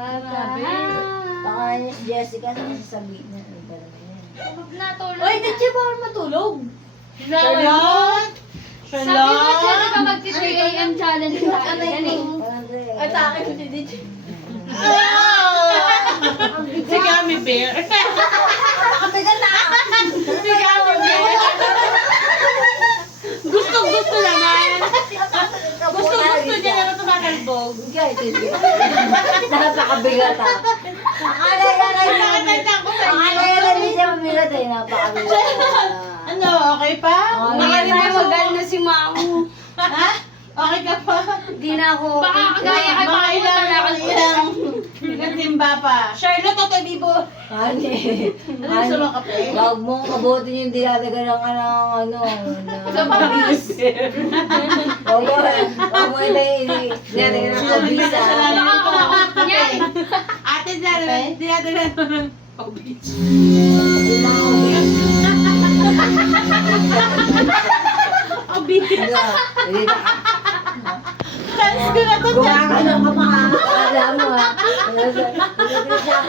Grabe. Baka niya si Jessica na sasabihin niya. Ano ba naman yan? Tulog na, tulog Oy, na. Tetche, bawal matulog. Charlotte! Sabi mo dyan, di ba mag-3 a.m. challenge tayo? Yan eh. Ay, sa akin si Tetche. Si Gummy Bear. Nakakabigal na. Si Gummy Bear. Gustong-gusto naman. Gustong-gusto niya naman tumatalbog. Guys, napakabigat ha. Akala yan hindi siya mabigat eh. Napakabigat. Ano, okay pa? Magal na si Mamu. Ha? Okay ka pa? Hindi na ako. Baka kagaya kay Baka ilang nagtimba pa. Charlotte, ito bibo. Ani. Ano solo ka pa eh? Huwag mong kabuti yung dinadagan ng ano. Sa pabis. Huwag mo dinadagan ng kabisa. Yan. Ate, dinadagan mo ng pag-beach. Hindi na ako Pag-beach. Hindi na. Dance ko na to. Gumagano ka pa. Alam mo ha. Hindi siya.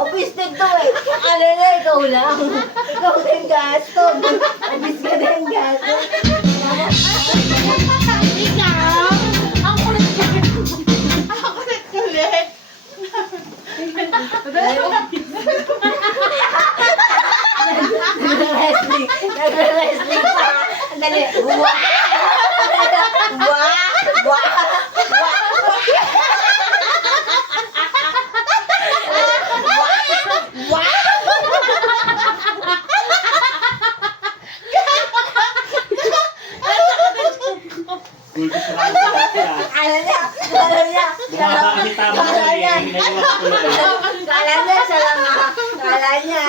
Obis din to eh. Akala na ikaw lang. Ikaw din gasto. Obis ka din gasto. Ikaw? Ang kulit-kulit. Ang kulit-kulit. Nag-wrestling. Nag-wrestling pa. Dali. Buwa. Buwa. Buwa. Kulto sa mga kapatid. Kala niya. Kala niya. Bumaba kasi tama ko Kala eh. niya. Naiwan ko tuloy. Kala niya siya lang ha. Kala niya.